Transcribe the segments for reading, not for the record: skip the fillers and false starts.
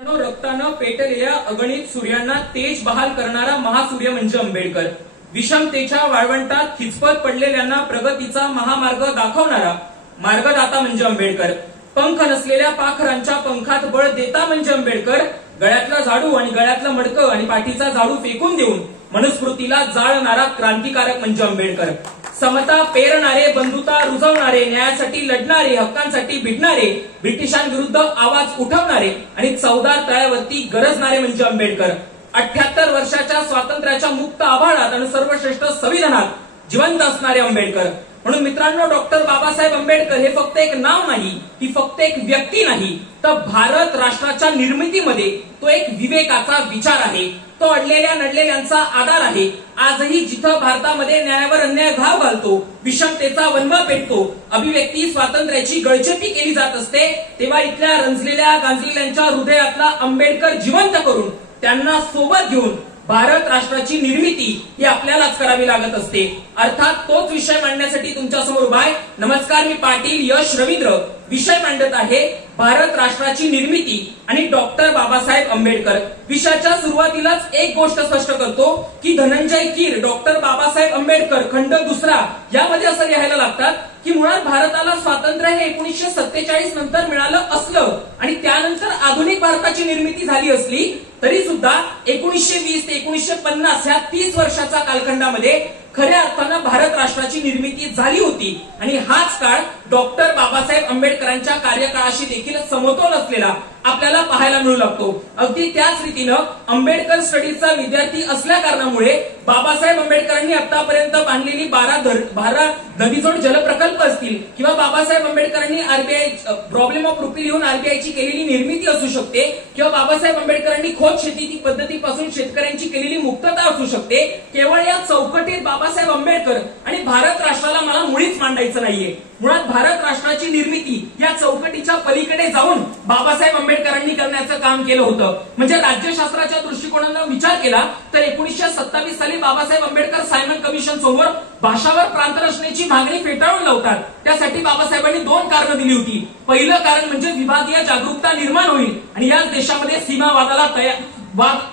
रक्तानं पेटलेल्या अगणित सूर्यांना तेज बहाल करणारा महासूर्य म्हणजे आंबेडकर. विषमतेच्या वाळवंटात खिचपत पडलेल्यांना प्रगतीचा महामार्ग दाखवणारा मार्गदाता म्हणजे आंबेडकर. पंख नसलेल्या पाखरांच्या पंखात बळ देता म्हणजे आंबेडकर. गळ्यातला झाडू आणि गळ्यातलं मडकं आणि पाठीचा झाडू फेकून देऊन मनुस्मृतीला जाळणारा क्रांतिकारक म्हणजे आंबेडकर. समता पेरणारे, बंधुता रुजवणारे, न्यायासाठी लढणारे, हक्कांसाठी भिडणारे, ब्रिटिशांविरुद्ध आवाज उठवणारे आणि चौदार तळ्यावरती गरजणारे म्हणजे आंबेडकर. 78 वर्षाच्या स्वातंत्र्याच्या मुक्त आभाळात आणि सर्वश्रेष्ठ संविधानात जिवंत असणारे आंबेडकर. म्हणून मित्रांनो, डॉक्टर बाबासाहेब आंबेडकर हे फक्त एक नाव नाही, ही फक्त एक व्यक्ती नाही, तर भारत राष्ट्राच्या निर्मितीमध्ये तो एक विवेकाचा विचार आहे. तो अडलेल्या नडलेल्यांचा आधार आहे. आजही जिथं भारतामध्ये न्यायावर अन्याय घाव घालतो, विषमतेचा वनवा पेटतो, अभिव्यक्ती स्वातंत्र्याची गळचेपी केली जात असते, तेव्हा इथल्या रंजलेल्या गांजलेल्यांच्या हृदयातला आंबेडकर जिवंत करून त्यांना सोबत घेऊन भारत राष्ट्राची निर्मिती ही आपल्यालाच करावी लागत असते. अर्थात तोच विषय मांडण्यासाठी तुमच्या समोर उभा आहे. नमस्कार, मी पाटील यश रवींद्र. विषय मांडत आहे भारत राष्ट्राची निर्मिती आणि डॉक्टर बाबासाहेब आंबेडकर. विषयाच्या सुरुवातीलाच एक गोष्ट स्पष्ट करतो की धनंजय कीर, डॉक्टर बाबासाहेब आंबेडकर खंड दुसरा यामध्ये असं लिहायला लागतात की मुळात भारताला स्वातंत्र्य हे 1947 नंतर मिळालं असलं आणि त्यानंतर आधुनिक भारताची निर्मिती झाली असली तरी सुद्धा 1920 ते 1950 ह्या 30 वर्षाचा कालखंडामध्ये खऱ्या अर्थानं भारत राष्ट्राची निर्मिती झाली होती. आणि हाच काळ डॉक्टर बाबासाहेब आंबेडकरांच्या कार्यकाळाशी देखील समतोल असलेला आपल्याला पाहायला मिळू लागतो. अगदी त्याच रीतीनं आंबेडकर स्टडीजचा विद्यार्थी असल्या कारणामुळे बाबासाहेब आंबेडकरांनी आतापर्यंत बांधलेली 12 नदीजोड जलप्रकल्प असतील किंवा बाबासाहेब आंबेडकरांनी आरबीआय प्रॉब्लेम ऑफ रुपी लिहून आरबीआयची केलेली निर्मिती असू शकते किंवा बाबासाहेब आंबेडकरांनी खोत शेती पद्धतीपासून शेतकऱ्यांची केलेली मुक्तता असू शकते. केवळ या चौकटीत बाबासाहेब आंबेडकर आणि भारत राष्ट्राला मला मुळीच मांडायचं नाहीये. मुळात भारत राष्ट्राची निर्मिती या चौकटीच्या पलीकडे जाऊन बाबासाहेब आंबेडकरांनी करण्याचं काम केलं होतं. म्हणजे राज्यशास्त्राच्या दृष्टिकोनानं विचार केला तर 1927 साली बाबासाहेब आंबेडकर सायमन कमिशन समोर भाषावर प्रांत रचनेची मागणी फेटाळून लावतात. त्यासाठी बाबासाहेबांनी 2 कारणं दिली होती. पहिलं कारण म्हणजे विभागीय जागरूकता निर्माण होईल आणि याच देशामध्ये सीमावादाला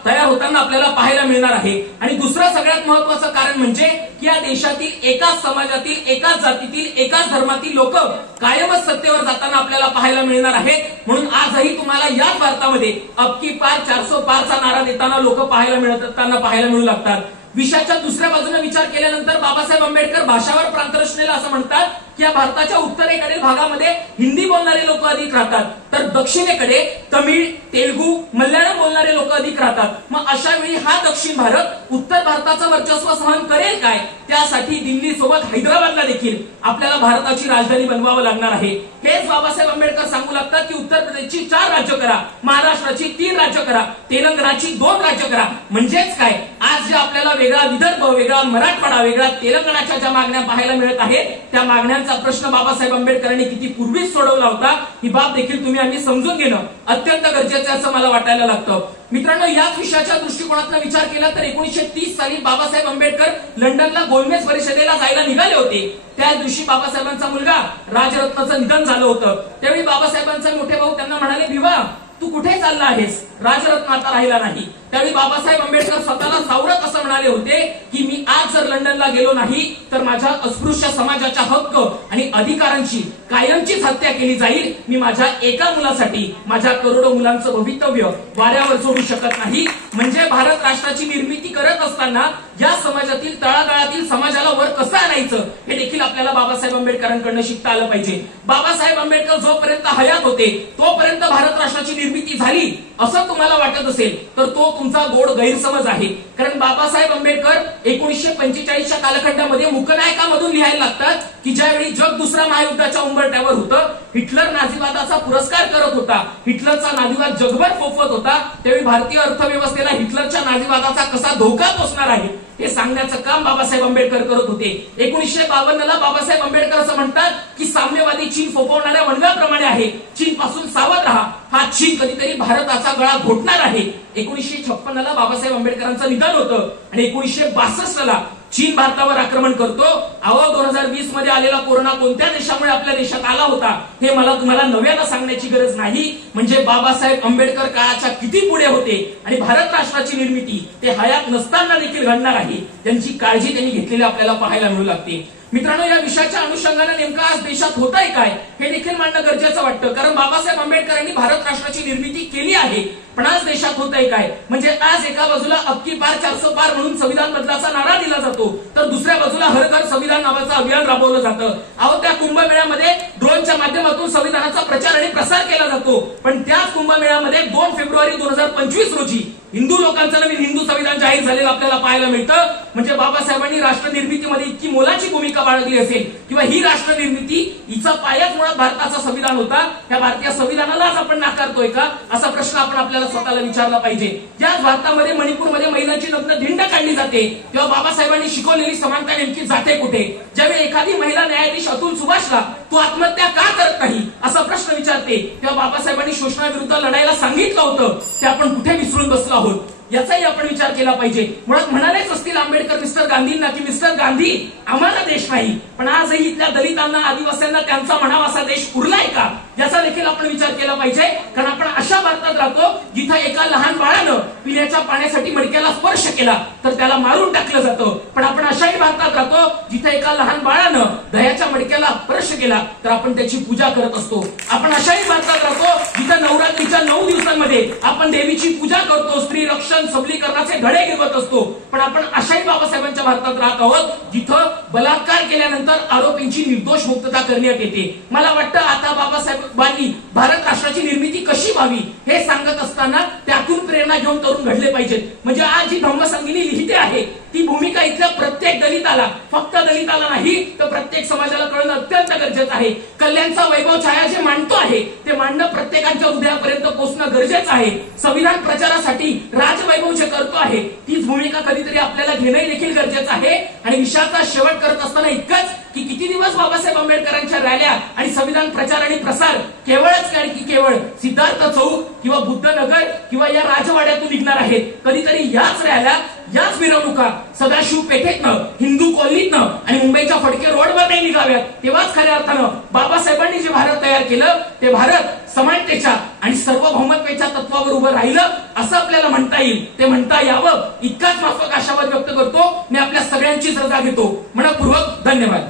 तयार होताना आपल्याला पाहायला मिळणार आहे. आणि दुसरं सगळ्यात महत्वाचं कारण म्हणजे की या देशातील एकाच समाजातील, एकाच जातीतील, एकाच धर्मातील लोक कायमच सत्तेवर जाताना आपल्याला पाहायला मिळणार आहेत. म्हणून आजही तुम्हाला याच भारतामध्ये अब की पार 400 पारचा नारा देताना लोक पाहायला मिळू लागतात. विषयाच्या दुसऱ्या बाजूने विचार केल्यानंतर बाबासाहेब आंबेडकर भाषावर प्रांतरचनेला असं म्हणतात की या भारताच्या उत्तरेकडील भागामध्ये हिंदी बोलणारे लोक अधिक राहतात, तर दक्षिणेकडे तमिळ, तेलुगू, मल्याळम बोलणारे लोक अधिक राहतात. मग अशा वेळी हा दक्षिण भारत उत्तर भारताचं वर्चस्व सहन करेल काय? त्यासाठी दिल्ली सोबत हैदराबादला देखील आपल्याला भारताची राजधानी बनवावं लागणार आहे. हेच बाबासाहेब आंबेडकर सांगू लागतात की उत्तर प्रदेशची 4 राज्य करा, महाराष्ट्राची 3 राज्य करा, तेलंगणाची 2 राज्य करा. म्हणजेच काय, आज जे आपल्याला वेगळा विदर्भ, वेगळा मराठवाडा, वेगळा तेलंगणाच्या ज्या मागण्या पाहायला मिळत आहेत त्या मागण्यांचा प्रश्न बाबासाहेब आंबेडकरांनी किती पूर्वीच सोडवला होता ही बाब देखील तुम्ही आम्ही समजून घेणं अत्यंत गरजेचं असं मला वाटायला लागतं. मित्रांनो, याच विषयाच्या दृष्टिकोनातून विचार केला तर 1930 साली बाबासाहेब आंबेडकर लंडनला गोलमेज परिषदेला जायला निघाले होते. त्या दिवशी बाबासाहेबांचा मुलगा राजरत्नाचं निधन झालं होतं. त्यावेळी बाबासाहेबांचे मोठे भाऊ त्यांना म्हणाले, भिवा तू कुठे चालला आहेस? राजरत्न आता राहिला नाही. त्यावेळी बाबासाहेब आंबेडकर स्वतःला सावरत असं म्हणाले होते की मी आज जर लंडनला गेलो नाही तर माझ्या अस्पृश्य समाजाच्या हक्क आणि अधिकारांची कायमचीच हत्या केली जाईल. मी माझ्या एका मुलासाठी माझ्या करोडो मुलांचं भवितव्य वाऱ्यावर सोडू शकत नाही. म्हणजे भारत राष्ट्राची निर्मिती करत असताना या समाजातील तळागाळातील समाजाला वर कसं आणायचं हे देखील आपल्याला बाबासाहेब आंबेडकरांकडून शिकता आलं पाहिजे. बाबासाहेब आंबेडकर जोपर्यंत हयात होते तोपर्यंत भारत राष्ट्राची निर्मिती झाली असं तुम्हाला वाटत असेल तर तो तुमचा गोड गैरसमज आहे. कारण बाबासाहेब आंबेडकर 1945च्या कालखंडामध्ये मुकनायकामधून लिहायला लागतात की ज्यावेळी जग दुसऱ्या महायुद्धाच्या उंबरठ्यावर होतं, हिटलर नाझीवादाचा पुरस्कार करत होता, हिटलरचा नाझीवाद जगभर फोफत होता, त्यावेळी भारतीय अर्थव्यवस्थेला हिटलरच्या नाझीवादाचा कसा धोका पोचणार आहे हे सांगण्याचं काम बाबासाहेब आंबेडकर करत होते. 1952 ला बाबासाहेब आंबेडकर असं म्हणतात की साम्यवादी चीन फोफवणाऱ्या वणव्याप्रमाणे आहे, चीन पासून सावध राहा, हा चीन कधीतरी भारताचा गळा घोटणार आहे. 1956 ला बाबासाहेब आंबेडकरांचं निधन होतं आणि 1962 ला चीन भारतावर आक्रमण करतो. अहो 2020 मध्ये आलेला कोरोना कोणत्या देशामुळे आपल्या देशात आला होता हे मला तुम्हाला नव्यानं सांगण्याची गरज नाही. म्हणजे बाबासाहेब आंबेडकर काळाच्या किती पुढे होते आणि भारत राष्ट्राची निर्मिती ते हयात नसताना देखील घडणार आहे. त्यांची काळजी त्यांनी घेतलेली आपल्याला पाहायला मिळू लागते. मित्रांनो, या विषयाच्या अनुषंगाने नेमकं आज देशात होत आहे काय हे देखील मांडणं गरजेचं वाटतं. कारण बाबासाहेब आंबेडकरांनी भारत राष्ट्राची निर्मिती केली आहे, पण आज देशात होत आहे काय? म्हणजे आज एका बाजूला अबकी बार 400 पार म्हणून संविधान बदलाचा नारा दिला जातो, तर दुसऱ्या बाजूला हर घर संविधान नावाचं अभियान राबवलं जातं. अहो त्या कुंभमेळ्यामध्ये ड्रोनच्या माध्यमातून संविधानाचा प्रचार आणि प्रसार केला जातो, पण त्याच कुंभमेळ्यामध्ये 2 फेब्रुवारी 2025 रोजी हिंदू लोकांचं नवीन हिंदू संविधान जाहीर झालेलं आपल्याला पाहायला मिळतं. म्हणजे बाबासाहेबांनी राष्ट्र निर्मितीमध्ये इतकी मोलाची भूमिका बाळगली असेल किंवा ही राष्ट्र निर्मिती हिचा पायाच मुळात भारताचं संविधान होता, त्या भारतीय संविधानालाच आपण नाकारतोय का असा प्रश्न आपण आपल्याला स्वतःला विचारला पाहिजे. ज्याच भारतामध्ये मणिपूरमध्ये महिलांची नग्न धिंड काढली जाते तेव्हा बाबासाहेबांनी शिकवलेली समानता नेमकी जाते कुठे? ज्यावेळी एखादी महिला न्यायाधीश अतुल सुभाषला तू आत्महत्या का करत नाही असा प्रश्न विचारते तेव्हा बाबासाहेबांनी शोषणाविरुद्ध लढायला सांगितलं होतं, ते आपण कुठे विसरून बसलो आहोत याचाही आपण विचार केला पाहिजे. मुळात म्हणालेच असतील आंबेडकर मिस्टर गांधींना की मिस्टर गांधी आम्हाला देश नाही, पण आजही इथल्या दलितांना आदिवासींना त्यांचा म्हणावा असा देश उरलाय का याचा देखील आपण विचार केला पाहिजे. कारण आपण अशा भारतात राहतो जिथं एका लहान बाळानं पिण्याच्या पाण्यासाठी मडक्याला स्पर्श केला तर त्याला मारून टाकलं जातं, पण आपण अशाही भारतात राहतो जिथं एका लहान बाळानं दह्याच्या मडक्याला स्पर्श केला तर आपण त्याची पूजा करत असतो. आपण अशाही भारतात राहतो जिथं नवरात्रीच्या 9 दिवसांमध्ये आपण देवीची पूजा करतो, स्त्री रक्षण सबलीकरणाचे धडे गिरवत असतो, पण आपण अशाही बाबासाहेबांच्या भारतात राहत आहोत जिथं बलात्कार केल्यानंतर आरोपींची निर्दोष मुक्तता करण्यात येते. मला वाटतं आता बाबासाहेबांनी भारत राष्ट्राची निर्मिती कशी व्हावी हे सांगत असताना त्यातून प्रेरणा घेऊन तरुण घडले पाहिजेत. म्हणजे आज जी धम्मसंगीनी लिहिते आहे ती भूमिका इथल्या प्रत्येक दलिताला, फक्त दलिताला नाही तर प्रत्येक समाजाला कळणं अत्यंत गरजेचं आहे. कल्याणचा वैभव छाया जे मांडतो आहे ते मांडणं प्रत्येकाच्या हृदयापर्यंत पोहोचणं गरजेचं आहे. संविधान प्रचारासाठी राजवैभव जे करतो आहे तीच भूमिका कधीतरी आपल्याला घेणं देखील गरजेचं आहे. आणि विषयाचा शेवट करत असताना इतकंच की किती दिवस बाबासाहेब आंबेडकरांच्या रॅल्या आणि संविधान प्रचार आणि प्रसार केवळच काय की केवळ सिद्धार्थ चौक किंवा बुद्धनगर किंवा या राजवाड्यातून निघणार आहेत? कधीतरी याच रॅल्या, याच मिरवणुका सदाशिव पेठेतनं, हिंदू कॉलनीतनं आणि मुंबईच्या फडके रोडवर निघाव्यात. तेव्हाच खऱ्या अर्थानं बाबासाहेबांनी जे भारत तयार केलं ते भारत समानतेच्या आणि सार्वभौमत्वाच्या तत्वावर उभं राहिलं असं आपल्याला म्हणता येईल, ते म्हणता यावं इतकाच माफक आशावाद व्यक्त करतो. मी आपल्या सगळ्यांचीच रजा घेतो. मनपूर्वक धन्यवाद.